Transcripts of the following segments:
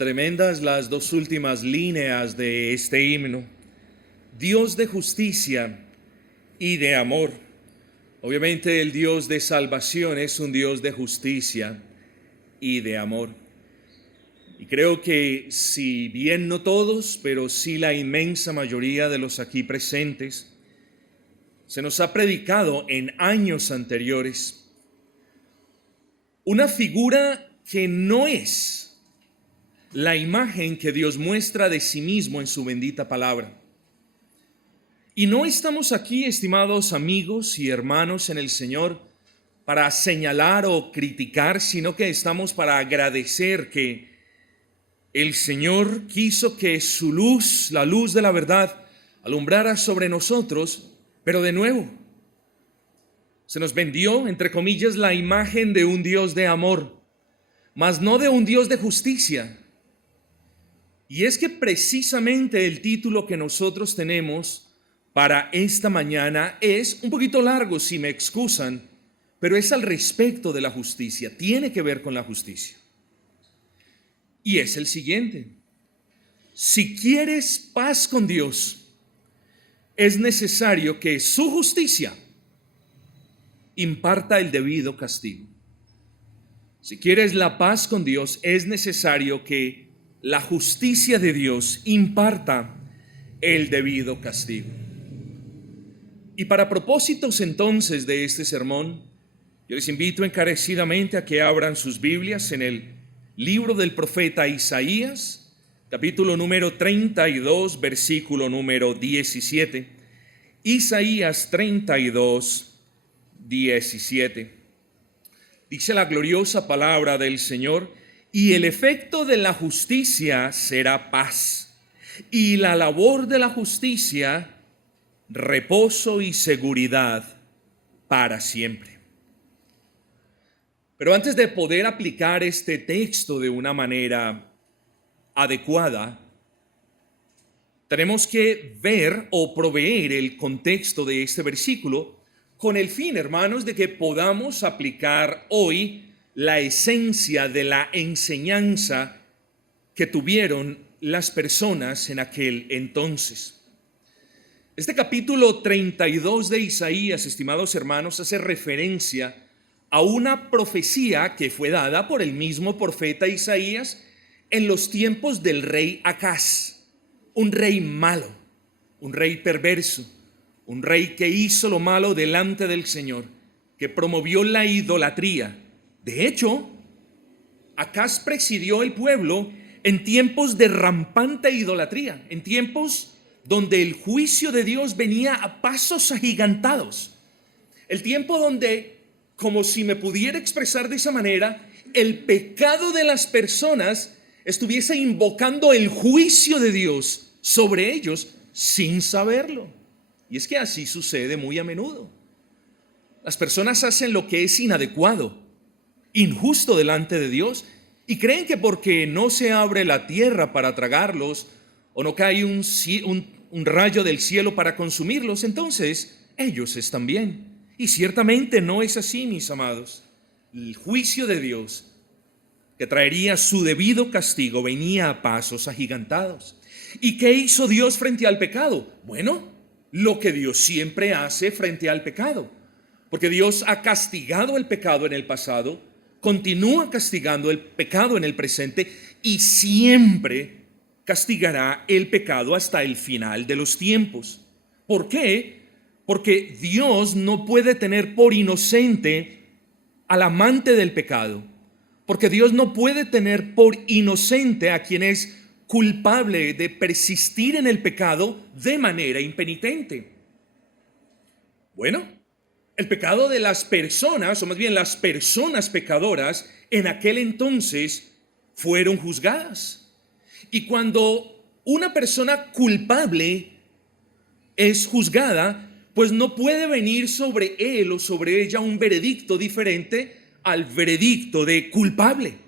Tremendas las dos últimas líneas de este himno. Dios de justicia y de amor. Obviamente el Dios de salvación es un Dios de justicia y de amor. Y creo que si bien no todos, pero sí la inmensa mayoría de los aquí presentes, se nos ha predicado en años anteriores una figura que no es la imagen que Dios muestra de sí mismo en su bendita palabra. Y no estamos aquí, estimados amigos y hermanos en el Señor, para señalar o criticar, sino que estamos para agradecer que el Señor quiso que su luz, la luz de la verdad, alumbrara sobre nosotros, pero de nuevo, se nos vendió, entre comillas, la imagen de un Dios de amor, mas no de un Dios de justicia. Y es que precisamente el título que nosotros tenemos para esta mañana es un poquito largo, si me excusan, pero es al respecto de la justicia, tiene que ver con la justicia. Y es el siguiente: si quieres paz con Dios, es necesario que su justicia imparta el debido castigo. Si quieres la paz con Dios, es necesario que la justicia de Dios imparta el debido castigo. Y para propósitos entonces de este sermón, yo les invito encarecidamente a que abran sus Biblias en el libro del profeta Isaías, capítulo número 32, versículo número 17. Isaías 32, 17. Dice la gloriosa palabra del Señor: y el efecto de la justicia será paz, y la labor de la justicia, reposo y seguridad para siempre. Pero antes de poder aplicar este texto de una manera adecuada, tenemos que ver o proveer el contexto de este versículo con el fin, hermanos, de que podamos aplicar hoy la esencia de la enseñanza que tuvieron las personas en aquel entonces. Este capítulo 32 de Isaías, estimados hermanos, hace referencia a una profecía que fue dada por el mismo profeta Isaías en los tiempos del rey Acaz, un rey malo, un rey perverso, un rey que hizo lo malo delante del Señor, que promovió la idolatría. De hecho, Acaz presidió el pueblo en tiempos de rampante idolatría, en tiempos donde el juicio de Dios venía a pasos agigantados. El tiempo donde, como si me pudiera expresar de esa manera, el pecado de las personas estuviese invocando el juicio de Dios sobre ellos sin saberlo. Y es que así sucede muy a menudo. Las personas hacen lo que es inadecuado, injusto delante de Dios, y creen que porque no se abre la tierra para tragarlos o no cae un rayo del cielo para consumirlos, entonces ellos están bien. Y ciertamente no es así, mis amados. El juicio de Dios, que traería su debido castigo, venía a pasos agigantados. ¿Y qué hizo Dios frente al pecado? Bueno, lo que Dios siempre hace frente al pecado, porque Dios ha castigado el pecado en el pasado, continúa castigando el pecado en el presente y siempre castigará el pecado hasta el final de los tiempos. ¿Por qué? Porque Dios no puede tener por inocente al amante del pecado, porque Dios no puede tener por inocente a quien es culpable de persistir en el pecado de manera impenitente. Bueno, el pecado de las personas, o más bien las personas pecadoras, en aquel entonces fueron juzgadas. Y cuando una persona culpable es juzgada, pues no puede venir sobre él o sobre ella un veredicto diferente al veredicto de culpable.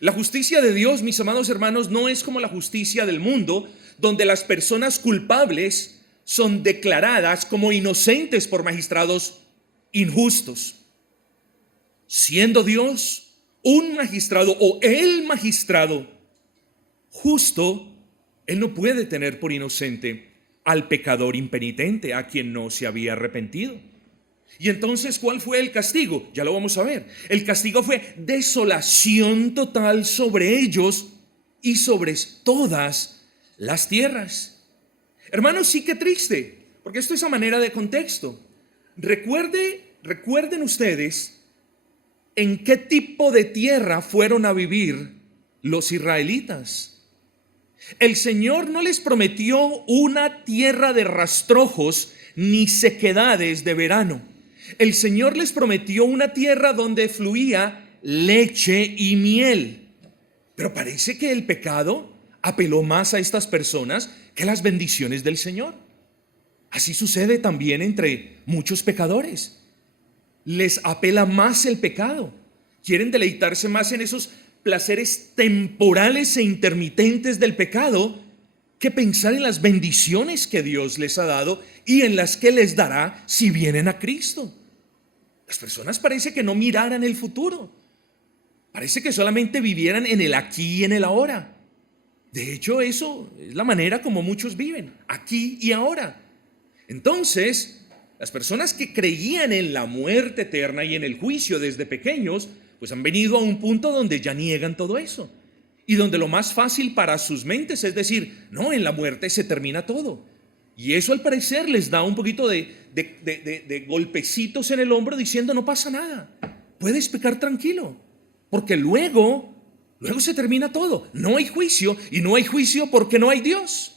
La justicia de Dios, mis amados hermanos, no es como la justicia del mundo, donde las personas culpables son declaradas como inocentes por magistrados injustos. Siendo Dios un magistrado o el magistrado justo, Él no puede tener por inocente al pecador impenitente, a quien no se había arrepentido. Y entonces, ¿cuál fue el castigo? Ya lo vamos a ver. El castigo fue desolación total sobre ellos y sobre todas las tierras. Hermanos, sí que triste, porque esto es a manera de contexto. Recuerden ustedes en qué tipo de tierra fueron a vivir los israelitas. El Señor no les prometió una tierra de rastrojos ni sequedades de verano. El Señor les prometió una tierra donde fluía leche y miel. Pero parece que el pecado apeló más a estas personas que las bendiciones del Señor. Así sucede también entre muchos pecadores. Les apela más el pecado. Quieren deleitarse más en esos placeres temporales e intermitentes del pecado que pensar en las bendiciones que Dios les ha dado y en las que les dará si vienen a Cristo. Las personas parece que no miraran el futuro. Parece que solamente vivieran en el aquí y en el ahora. De hecho, eso es la manera como muchos viven, aquí y ahora. Entonces, las personas que creían en la muerte eterna y en el juicio desde pequeños, pues han venido a un punto donde ya niegan todo eso. Y donde lo más fácil para sus mentes es decir, no, en la muerte se termina todo. Y eso al parecer les da un poquito de golpecitos en el hombro diciendo, no pasa nada, puedes pecar tranquilo, porque luego se termina todo. No hay juicio, y no hay juicio porque no hay Dios.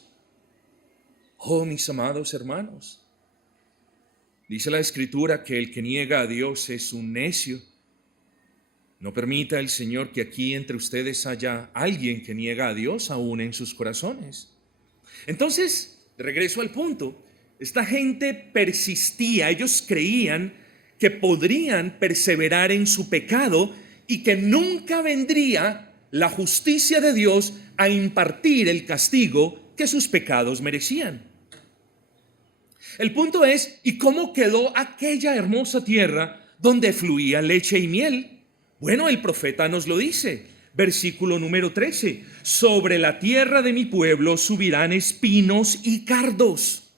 Oh, mis amados hermanos, dice la Escritura que el que niega a Dios es un necio. No permita el Señor que aquí entre ustedes haya alguien que niega a Dios aún en sus corazones. Entonces, de regreso al punto, esta gente persistía, ellos creían que podrían perseverar en su pecado y que nunca vendría la justicia de Dios a impartir el castigo que sus pecados merecían. El punto es, ¿y cómo quedó aquella hermosa tierra donde fluía leche y miel? Bueno, el profeta nos lo dice, versículo número 13, sobre la tierra de mi pueblo subirán espinos y cardos.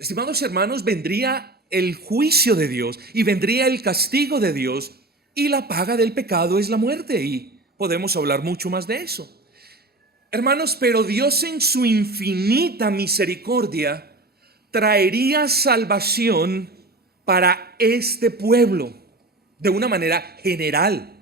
Estimados hermanos, vendría el juicio de Dios y vendría el castigo de Dios, y la paga del pecado es la muerte, y podemos hablar mucho más de eso. Hermanos, pero Dios en su infinita misericordia traería salvación para este pueblo de una manera general.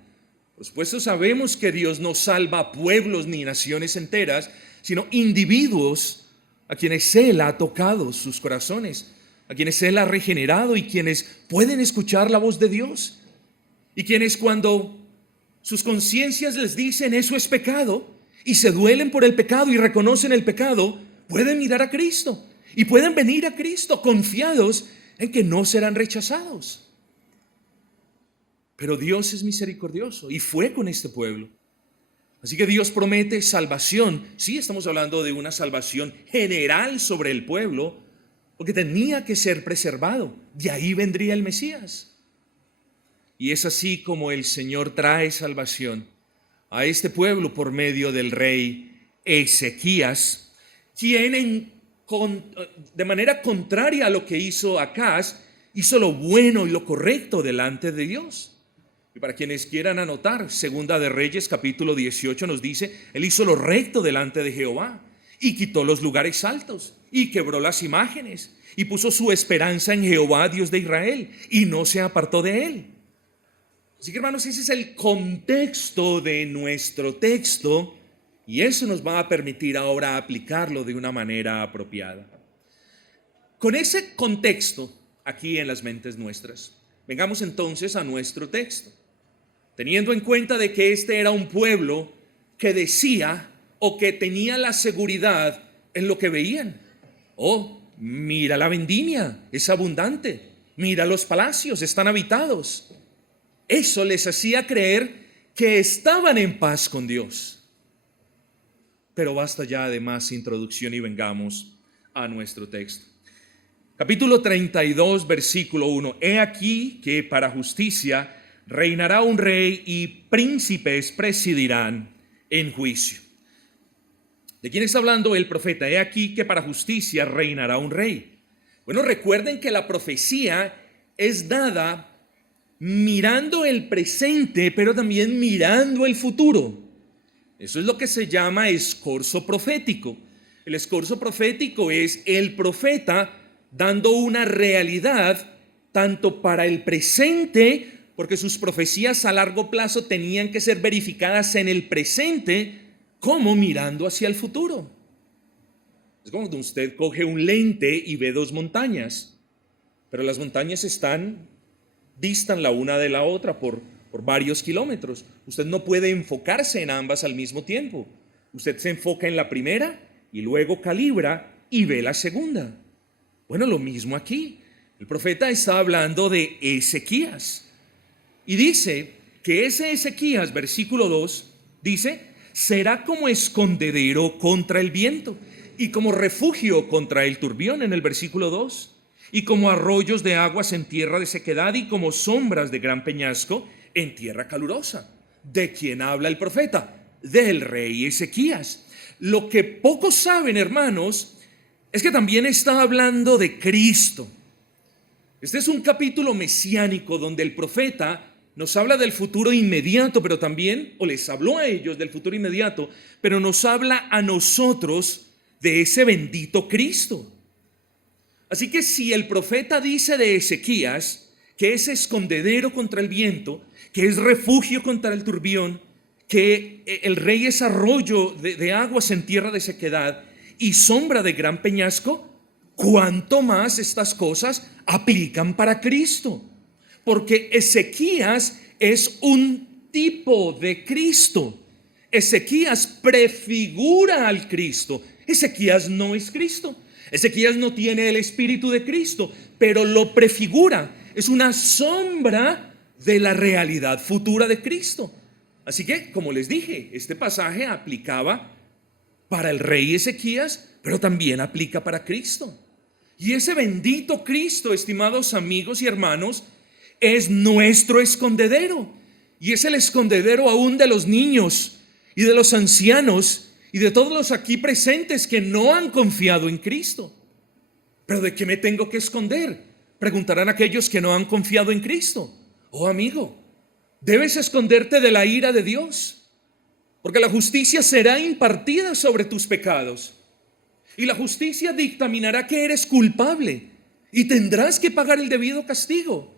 Por supuesto, sabemos que Dios no salva a pueblos ni naciones enteras, sino individuos a quienes Él ha tocado sus corazones, a quienes Él ha regenerado y quienes pueden escuchar la voz de Dios, y quienes cuando sus conciencias les dicen eso es pecado y se duelen por el pecado y reconocen el pecado, pueden mirar a Cristo y pueden venir a Cristo confiados en que no serán rechazados. Pero Dios es misericordioso y fue con este pueblo. Así que Dios promete salvación. Sí, estamos hablando de una salvación general sobre el pueblo, porque tenía que ser preservado. De ahí vendría el Mesías. Y es así como el Señor trae salvación a este pueblo por medio del rey Ezequías, quien de manera contraria a lo que hizo Acaz, hizo lo bueno y lo correcto delante de Dios. Y para quienes quieran anotar, Segunda de Reyes capítulo 18 nos dice, él hizo lo recto delante de Jehová y quitó los lugares altos y quebró las imágenes y puso su esperanza en Jehová, Dios de Israel, y no se apartó de él. Así que hermanos, ese es el contexto de nuestro texto, y eso nos va a permitir ahora aplicarlo de una manera apropiada. Con ese contexto aquí en las mentes nuestras, vengamos entonces a nuestro texto, teniendo en cuenta de que este era un pueblo que decía o que tenía la seguridad en lo que veían. Oh, mira la vendimia, es abundante. Mira los palacios, están habitados. Eso les hacía creer que estaban en paz con Dios. Pero basta ya de más introducción y vengamos a nuestro texto. Capítulo 32, versículo 1. He aquí que para justicia reinará un rey y príncipes presidirán en juicio. ¿De quién está hablando el profeta? He aquí que para justicia reinará un rey. Bueno, recuerden que la profecía es dada mirando el presente, pero también mirando el futuro. Eso es lo que se llama escorzo profético. El escorzo profético es el profeta dando una realidad tanto para el presente, porque sus profecías a largo plazo tenían que ser verificadas en el presente, como mirando hacia el futuro. Es como cuando usted coge un lente y ve dos montañas, pero las montañas distan la una de la otra por varios kilómetros. Usted no puede enfocarse en ambas al mismo tiempo. Usted se enfoca en la primera y luego calibra y ve la segunda. Bueno, lo mismo aquí. El profeta está hablando de Ezequías y dice que ese Ezequías, versículo 2, dice: será como escondedero contra el viento y como refugio contra el turbión, en el versículo 2, y como arroyos de aguas en tierra de sequedad y como sombras de gran peñasco en tierra calurosa. ¿De quién habla el profeta? Del rey Ezequías. Lo que pocos saben, hermanos, es que también está hablando de Cristo. Este es un capítulo mesiánico donde el profeta nos habla del futuro inmediato, pero también, o les habló a ellos del futuro inmediato, pero nos habla a nosotros de ese bendito Cristo. Así que si el profeta dice de Ezequías que es escondedero contra el viento, que es refugio contra el turbión, que el rey es arroyo de aguas en tierra de sequedad y sombra de gran peñasco, ¿cuánto más estas cosas aplican para Cristo? Porque Ezequías es un tipo de Cristo. Ezequías prefigura al Cristo. Ezequías no es Cristo. Ezequías no tiene el espíritu de Cristo, pero lo prefigura. Es una sombra de la realidad futura de Cristo. Así que, como les dije, este pasaje aplicaba para el rey Ezequías, pero también aplica para Cristo. Y ese bendito Cristo, estimados amigos y hermanos, es nuestro escondedero. Y es el escondedero aún de los niños y de los ancianos y de todos los aquí presentes que no han confiado en Cristo. ¿Pero de qué me tengo que esconder?, preguntarán aquellos que no han confiado en Cristo. Oh amigo, debes esconderte de la ira de Dios, porque la justicia será impartida sobre tus pecados. Y la justicia dictaminará que eres culpable y tendrás que pagar el debido castigo.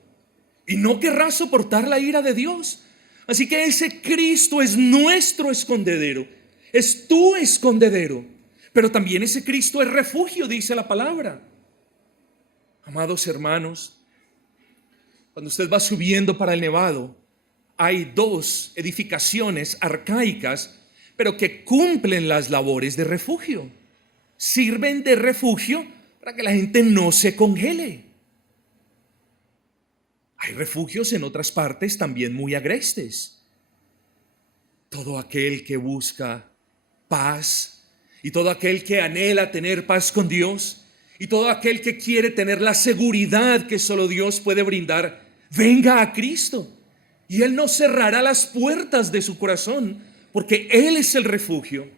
Y no querrás soportar la ira de Dios. Así que ese Cristo es nuestro escondedero, es tu escondedero. Pero también ese Cristo es refugio, dice la palabra. Amados hermanos, cuando usted va subiendo para el Nevado, hay dos edificaciones arcaicas, pero que cumplen las labores de refugio. Sirven de refugio para que la gente no se congele. Hay refugios en otras partes también muy agrestes. Todo aquel que busca paz y todo aquel que anhela tener paz con Dios y todo aquel que quiere tener la seguridad que solo Dios puede brindar, venga a Cristo y Él no cerrará las puertas de su corazón, porque Él es el refugio.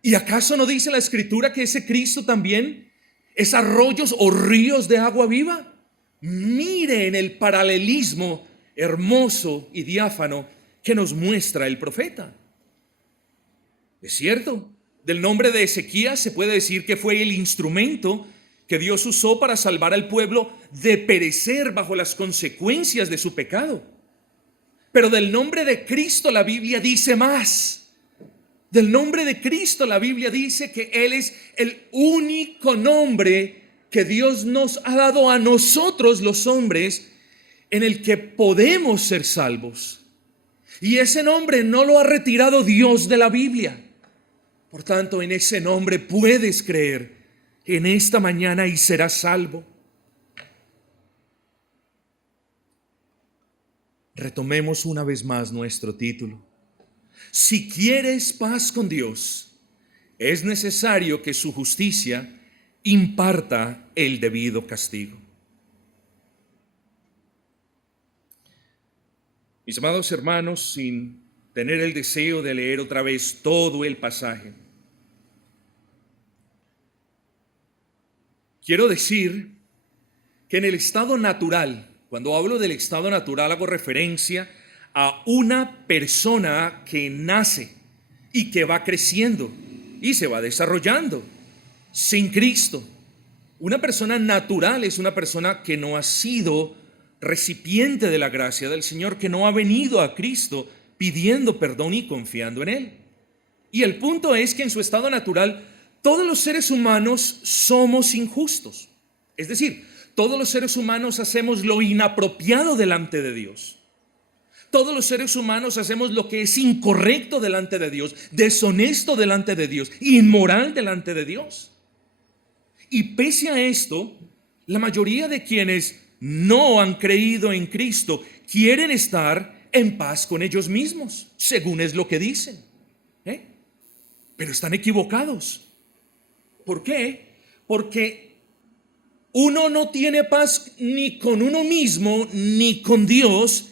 ¿Y acaso no dice la Escritura que ese Cristo también es arroyos o ríos de agua viva? Miren el paralelismo hermoso y diáfano que nos muestra el profeta. Es cierto, del nombre de Ezequías se puede decir que fue el instrumento que Dios usó para salvar al pueblo de perecer bajo las consecuencias de su pecado. Pero del nombre de Cristo la Biblia dice más. Del nombre de Cristo la Biblia dice que Él es el único nombre que Dios nos ha dado a nosotros los hombres en el que podemos ser salvos. Y ese nombre no lo ha retirado Dios de la Biblia. Por tanto, en ese nombre puedes creer en esta mañana y serás salvo. Retomemos una vez más nuestro título. Si quieres paz con Dios, es necesario que su justicia imparta el debido castigo. Mis amados hermanos, sin tener el deseo de leer otra vez todo el pasaje. Quiero decir que en el estado natural, cuando hablo del estado natural, hago referencia a una persona que nace y que va creciendo y se va desarrollando sin Cristo. Una persona natural es una persona que no ha sido recipiente de la gracia del Señor, que no ha venido a Cristo pidiendo perdón y confiando en Él. Y el punto es que en su estado natural, todos los seres humanos somos injustos. Es decir, todos los seres humanos hacemos lo inapropiado delante de Dios. Todos los seres humanos hacemos lo que es incorrecto delante de Dios, deshonesto delante de Dios, inmoral delante de Dios. Y pese a esto, la mayoría de quienes no han creído en Cristo quieren estar en paz con ellos mismos, según es lo que dicen. Pero están equivocados. ¿Por qué? Porque uno no tiene paz ni con uno mismo ni con Dios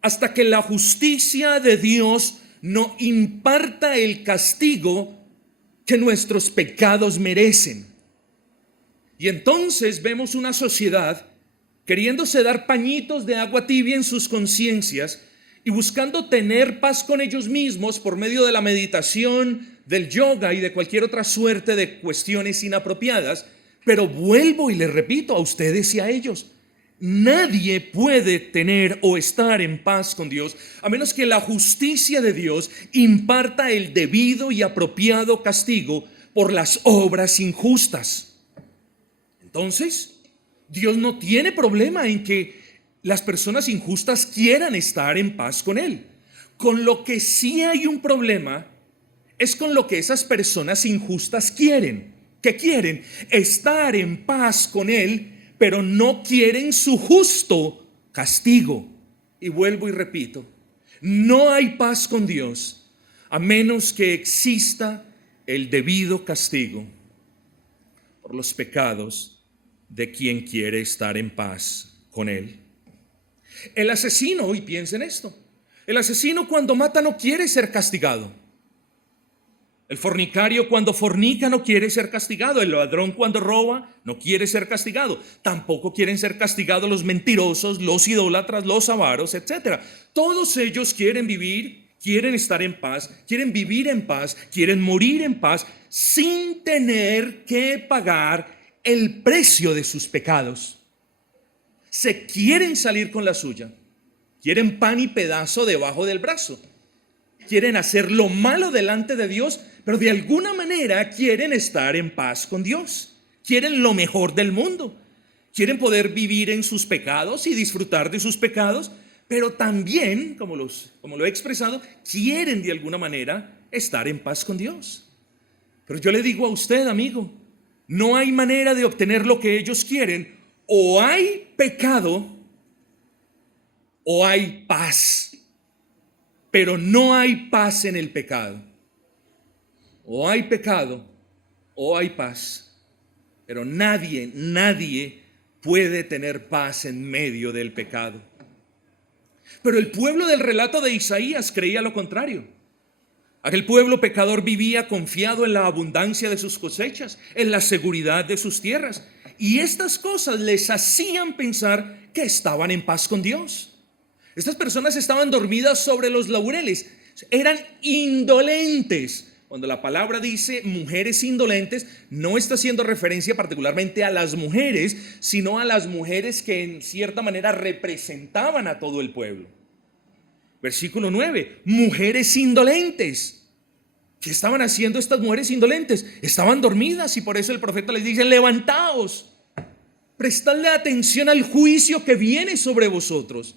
hasta que la justicia de Dios no imparta el castigo que nuestros pecados merecen. Y entonces vemos una sociedad queriéndose dar pañitos de agua tibia en sus conciencias y buscando tener paz con ellos mismos por medio de la meditación, del yoga y de cualquier otra suerte de cuestiones inapropiadas. Pero vuelvo y les repito a ustedes y a ellos: nadie puede tener o estar en paz con Dios a menos que la justicia de Dios imparta el debido y apropiado castigo por las obras injustas. Entonces, Dios no tiene problema en que las personas injustas quieran estar en paz con Él. Con lo que sí hay un problema es con lo que esas personas injustas quieren. ¿Qué quieren? Estar en paz con Él, pero no quieren su justo castigo. Y vuelvo y repito, no hay paz con Dios a menos que exista el debido castigo por los pecados de quien quiere estar en paz con Él. El asesino, y piensen esto, el asesino cuando mata no quiere ser castigado. El fornicario cuando fornica no quiere ser castigado. El ladrón cuando roba no quiere ser castigado. Tampoco quieren ser castigados los mentirosos, los idólatras, los avaros, etc. Todos ellos quieren vivir, quieren estar en paz, quieren vivir en paz, quieren morir en paz sin tener que pagar el precio de sus pecados. Se quieren salir con la suya. Quieren pan y pedazo debajo del brazo. Quieren hacer lo malo delante de Dios, pero de alguna manera quieren estar en paz con Dios. Quieren lo mejor del mundo. Quieren poder vivir en sus pecados y disfrutar de sus pecados, pero también, como lo he expresado, quieren de alguna manera estar en paz con Dios. Pero yo le digo a usted, amigo, no hay manera de obtener lo que ellos quieren. O hay pecado o hay paz, pero no hay paz en el pecado. O hay pecado o hay paz, pero nadie puede tener paz en medio del pecado. Pero el pueblo del relato de Isaías creía lo contrario. Aquel pueblo pecador vivía confiado en la abundancia de sus cosechas, en la seguridad de sus tierras, y estas cosas les hacían pensar que estaban en paz con Dios. Estas personas estaban dormidas sobre los laureles, eran indolentes. Cuando la palabra dice mujeres indolentes, no está haciendo referencia particularmente a las mujeres, sino a las mujeres que en cierta manera representaban a todo el pueblo. Versículo 9, mujeres indolentes. ¿Qué estaban haciendo estas mujeres indolentes? Estaban dormidas, y por eso el profeta les dice: levantaos, prestadle atención al juicio que viene sobre vosotros.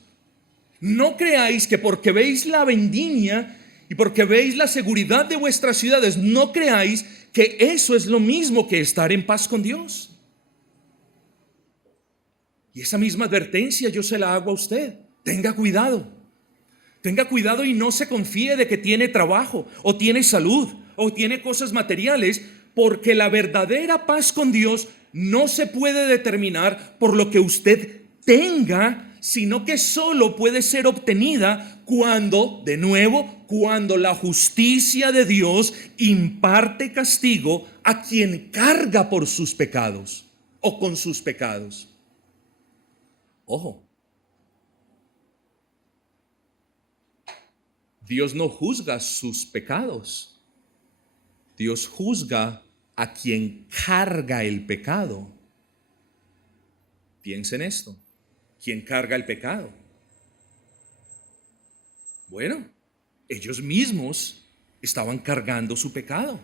No creáis que porque veis la vendimia y porque veis la seguridad de vuestras ciudades, no creáis que eso es lo mismo que estar en paz con Dios. Y esa misma advertencia yo se la hago a usted. Tenga cuidado. Tenga cuidado y no se confíe de que tiene trabajo o tiene salud o tiene cosas materiales, porque la verdadera paz con Dios no se puede determinar por lo que usted tenga, sino que solo puede ser obtenida cuando, de nuevo, cuando la justicia de Dios imparte castigo a quien carga por sus pecados o con sus pecados. Ojo, Dios no juzga sus pecados. Dios juzga a quien carga el pecado. Piensen esto. ¿Quién carga el pecado? Bueno, ellos mismos estaban cargando su pecado.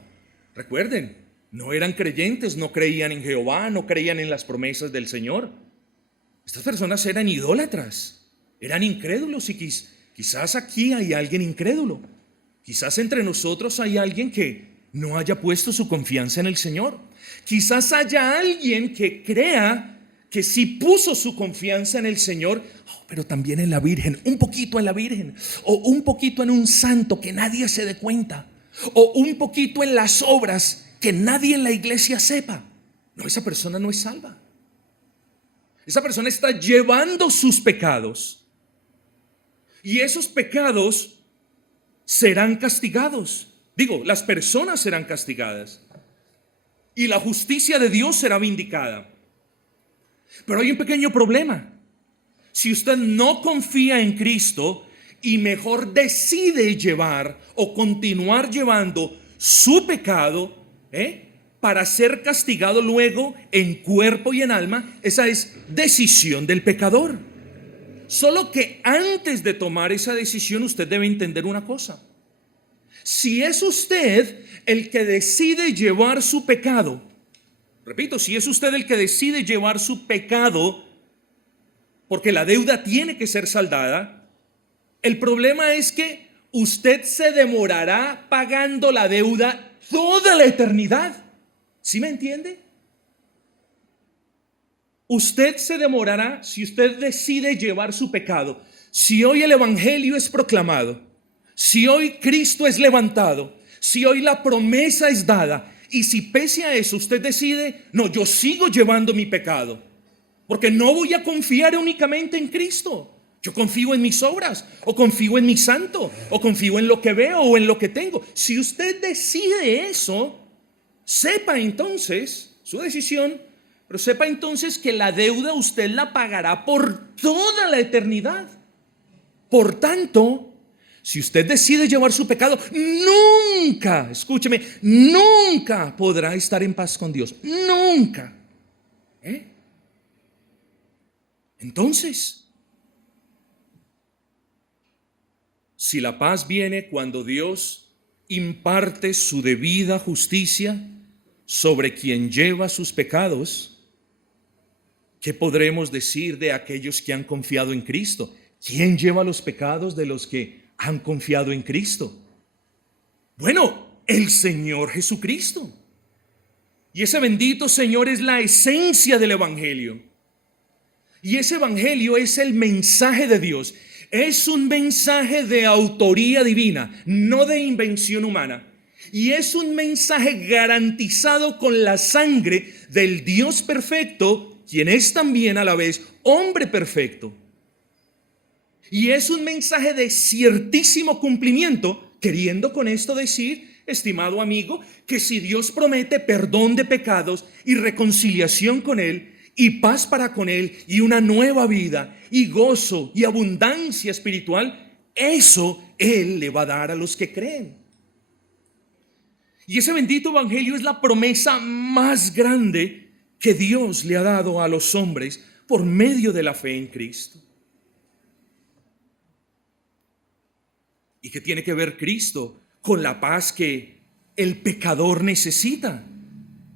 Recuerden, no eran creyentes, no creían en Jehová, no creían en las promesas del Señor. Estas personas eran idólatras, eran incrédulos y quizás aquí hay alguien incrédulo. Quizás entre nosotros hay alguien que no haya puesto su confianza en el Señor. Quizás haya alguien que crea que sí puso su confianza en el Señor, pero también en la Virgen, un poquito en la Virgen, o un poquito en un santo que nadie se dé cuenta, o un poquito en las obras que nadie en la iglesia sepa. No, esa persona no es salva. Esa persona está llevando sus pecados, y esos pecados serán castigados. Digo, las personas serán castigadas y la justicia de Dios será vindicada. Pero hay un pequeño problema. Si usted no confía en Cristo y mejor decide llevar o continuar llevando su pecado, para ser castigado luego en cuerpo y en alma, esa es decisión del pecador. Solo que antes de tomar esa decisión usted debe entender una cosa. Si es usted el que decide llevar su pecado, repito, si es usted el que decide llevar su pecado, porque la deuda tiene que ser saldada, el problema es que usted se demorará pagando la deuda toda la eternidad. ¿Sí me entiende? Usted se demorará si usted decide llevar su pecado. Si hoy el evangelio es proclamado, si hoy Cristo es levantado, si hoy la promesa es dada, y si pese a eso usted decide, no, yo sigo llevando mi pecado, porque no voy a confiar únicamente en Cristo. Yo confío en mis obras, o confío en mi santo, o confío en lo que veo o en lo que tengo. Si usted decide eso, sepa entonces su decisión, pero sepa entonces que la deuda usted la pagará por toda la eternidad. Por tanto, si usted decide llevar su pecado, nunca, escúcheme, nunca podrá estar en paz con Dios. Nunca. Entonces, si la paz viene cuando Dios imparte su debida justicia sobre quien lleva sus pecados, ¿qué podremos decir de aquellos que han confiado en Cristo? ¿Quién lleva los pecados de los que han confiado en Cristo? Bueno, el Señor Jesucristo. Y ese bendito Señor es la esencia del evangelio. Y ese evangelio es el mensaje de Dios. Es un mensaje de autoría divina, no de invención humana. Y es un mensaje garantizado con la sangre del Dios perfecto, quien es también a la vez hombre perfecto. Y es un mensaje de ciertísimo cumplimiento, queriendo con esto decir, estimado amigo, que si Dios promete perdón de pecados y reconciliación con Él, y paz para con Él, y una nueva vida, y gozo, y abundancia espiritual, eso Él le va a dar a los que creen. Y ese bendito evangelio es la promesa más grande que Dios le ha dado a los hombres por medio de la fe en Cristo. ¿Y qué tiene que ver Cristo con la paz que el pecador necesita?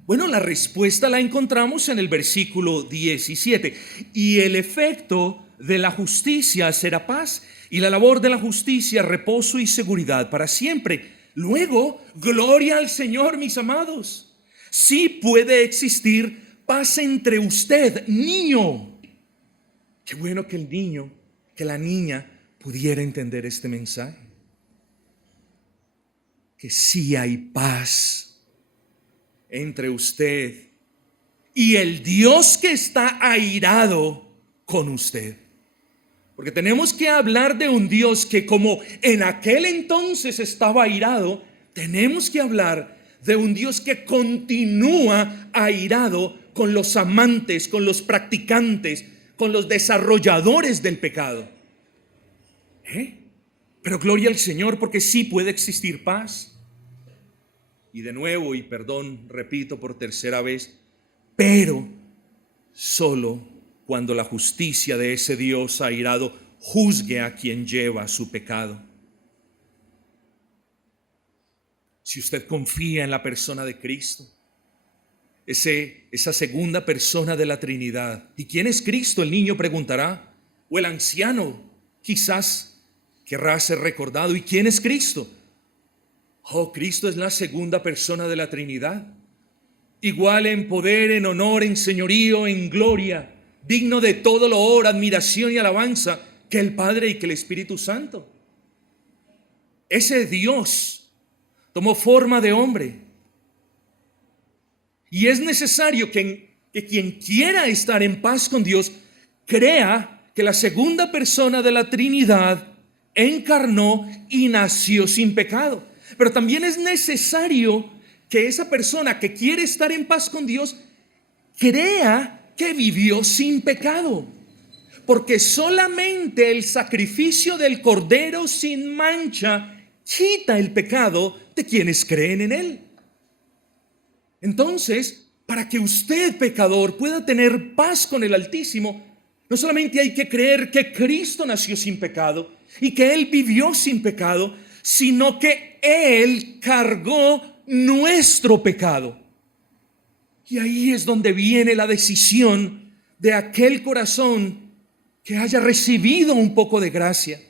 Bueno, la respuesta la encontramos en el versículo 17. Y el efecto de la justicia será paz, y la labor de la justicia reposo y seguridad para siempre. Luego, gloria al Señor, mis amados. Sí puede existir paz entre usted, niño. Qué bueno que el niño, que la niña pudiera entender este mensaje. Que sí hay paz entre usted y el Dios que está airado con usted. Porque tenemos que hablar de un Dios que, como en aquel entonces estaba airado, tenemos que hablar de un Dios que continúa airado con los amantes, con los practicantes, con los desarrolladores del pecado. Pero gloria al Señor, porque sí puede existir paz. Y de nuevo, y perdón, repito por tercera vez, pero solo cuando la justicia de ese Dios airado juzgue a quien lleva su pecado. Si usted confía en la persona de Cristo, esa segunda persona de la Trinidad. ¿Y quién es Cristo? El niño preguntará, o el anciano quizás querrá ser recordado. ¿Y quién es Cristo? Oh, Cristo es la segunda persona de la Trinidad, igual en poder, en honor, en señorío, en gloria, digno de todo loor, admiración y alabanza que el Padre y que el Espíritu Santo. Ese Dios tomó forma de hombre. Y es necesario que quien quiera estar en paz con Dios crea que la segunda persona de la Trinidad encarnó y nació sin pecado. Pero también es necesario que esa persona que quiere estar en paz con Dios crea que vivió sin pecado. Porque solamente el sacrificio del Cordero sin mancha quita el pecado de quienes creen en Él. Entonces, para que usted, pecador, pueda tener paz con el Altísimo, no solamente hay que creer que Cristo nació sin pecado y que Él vivió sin pecado, sino que Él cargó nuestro pecado. Y ahí es donde viene la decisión de aquel corazón que haya recibido un poco de gracia.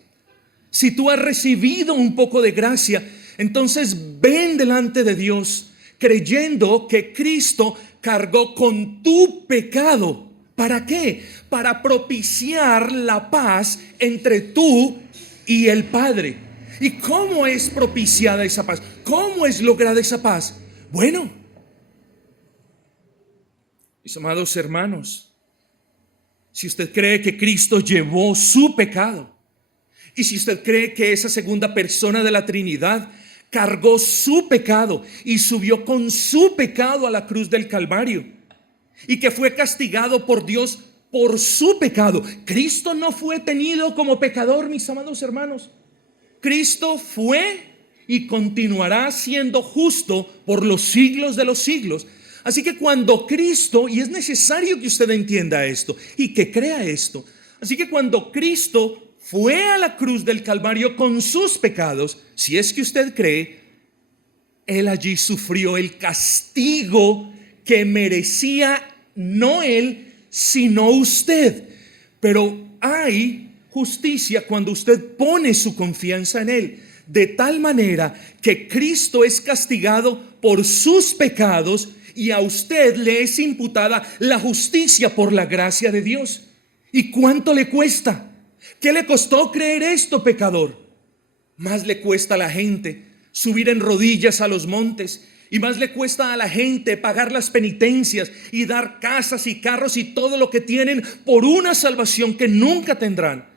Si tú has recibido un poco de gracia, entonces ven delante de Dios creyendo que Cristo cargó con tu pecado. ¿Para qué? Para propiciar la paz entre tú y el Padre. ¿Y cómo es propiciada esa paz? ¿Cómo es lograda esa paz? Bueno, mis amados hermanos, si usted cree que Cristo llevó su pecado, y si usted cree que esa segunda persona de la Trinidad cargó su pecado y subió con su pecado a la cruz del Calvario, y que fue castigado por Dios por su pecado, Cristo no fue tenido como pecador, mis amados hermanos. Cristo fue y continuará siendo justo por los siglos de los siglos. Así que cuando Cristo, y es necesario que usted entienda esto y que crea esto, así que cuando Cristo fue a la cruz del Calvario con sus pecados, si es que usted cree, Él allí sufrió el castigo que merecía no Él, sino usted. Pero hay justicia cuando usted pone su confianza en Él, de tal manera que Cristo es castigado por sus pecados y a usted le es imputada la justicia por la gracia de Dios. ¿Y cuánto le cuesta? ¿Qué le costó creer esto, pecador? Más le cuesta a la gente subir en rodillas a los montes, y más le cuesta a la gente pagar las penitencias y dar casas y carros y todo lo que tienen por una salvación que nunca tendrán.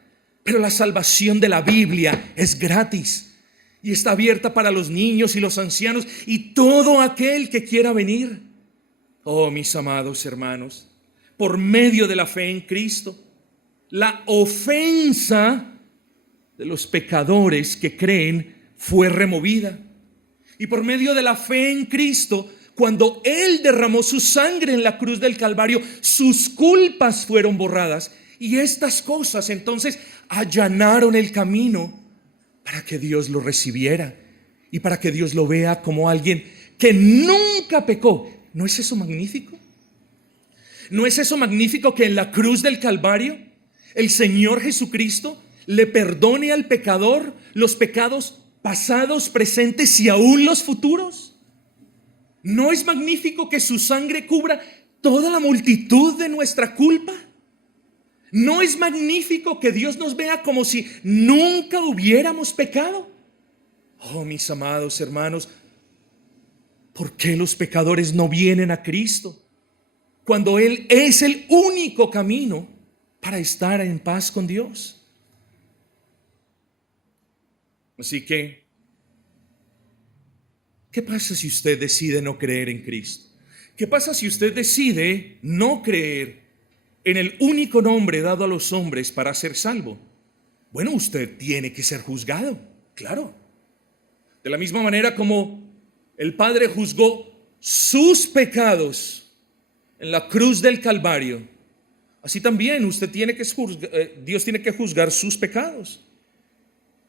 Pero la salvación de la Biblia es gratis y está abierta para los niños y los ancianos y todo aquel que quiera venir. Oh, mis amados hermanos, por medio de la fe en Cristo, la ofensa de los pecadores que creen fue removida. Y por medio de la fe en Cristo, cuando Él derramó su sangre en la cruz del Calvario, sus culpas fueron borradas. Y estas cosas entonces allanaron el camino para que Dios lo recibiera y para que Dios lo vea como alguien que nunca pecó. ¿No es eso magnífico? ¿No es eso magnífico que en la cruz del Calvario el Señor Jesucristo le perdone al pecador los pecados pasados, presentes y aún los futuros? ¿No es magnífico que su sangre cubra toda la multitud de nuestra culpa? ¿No es magnífico que Dios nos vea como si nunca hubiéramos pecado? Oh, mis amados hermanos, ¿por qué los pecadores no vienen a Cristo cuando Él es el único camino para estar en paz con Dios? Así que, ¿qué pasa si usted decide no creer en Cristo? ¿Qué pasa si usted decide no creer en el único nombre dado a los hombres para ser salvo? Bueno, usted tiene que ser juzgado, claro. De la misma manera como el Padre juzgó sus pecados en la cruz del Calvario, así también usted tiene que Dios tiene que juzgar sus pecados.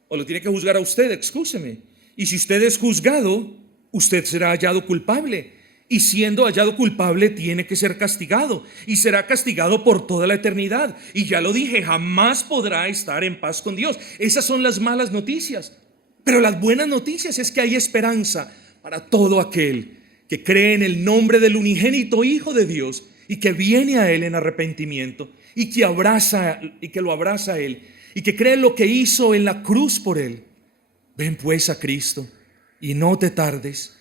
O lo tiene que juzgar a usted, excúseme. Y si usted es juzgado, usted será hallado culpable. Y siendo hallado culpable, tiene que ser castigado. Y será castigado por toda la eternidad. Y ya lo dije, jamás podrá estar en paz con Dios. Esas son las malas noticias. Pero las buenas noticias es que hay esperanza para todo aquel que cree en el nombre del unigénito Hijo de Dios y que viene a Él en arrepentimiento y que lo abraza a Él y que cree lo que hizo en la cruz por Él. Ven pues a Cristo y no te tardes,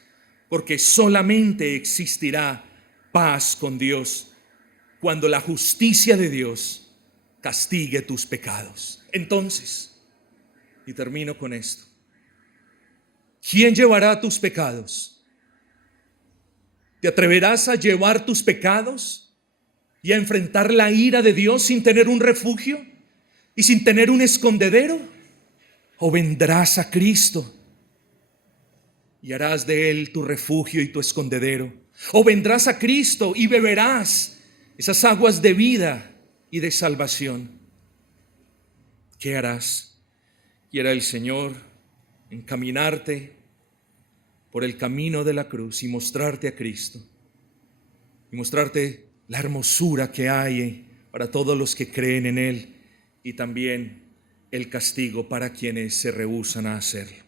porque solamente existirá paz con Dios cuando la justicia de Dios castigue tus pecados. Entonces, y termino con esto, ¿quién llevará tus pecados? ¿Te atreverás a llevar tus pecados y a enfrentar la ira de Dios sin tener un refugio y sin tener un escondedero? ¿O vendrás a Cristo y harás de Él tu refugio y tu escondedero? ¿O vendrás a Cristo y beberás esas aguas de vida y de salvación? ¿Qué harás? Quiera el Señor encaminarte por el camino de la cruz y mostrarte a Cristo y mostrarte la hermosura que hay para todos los que creen en Él y también el castigo para quienes se rehúsan a hacerlo.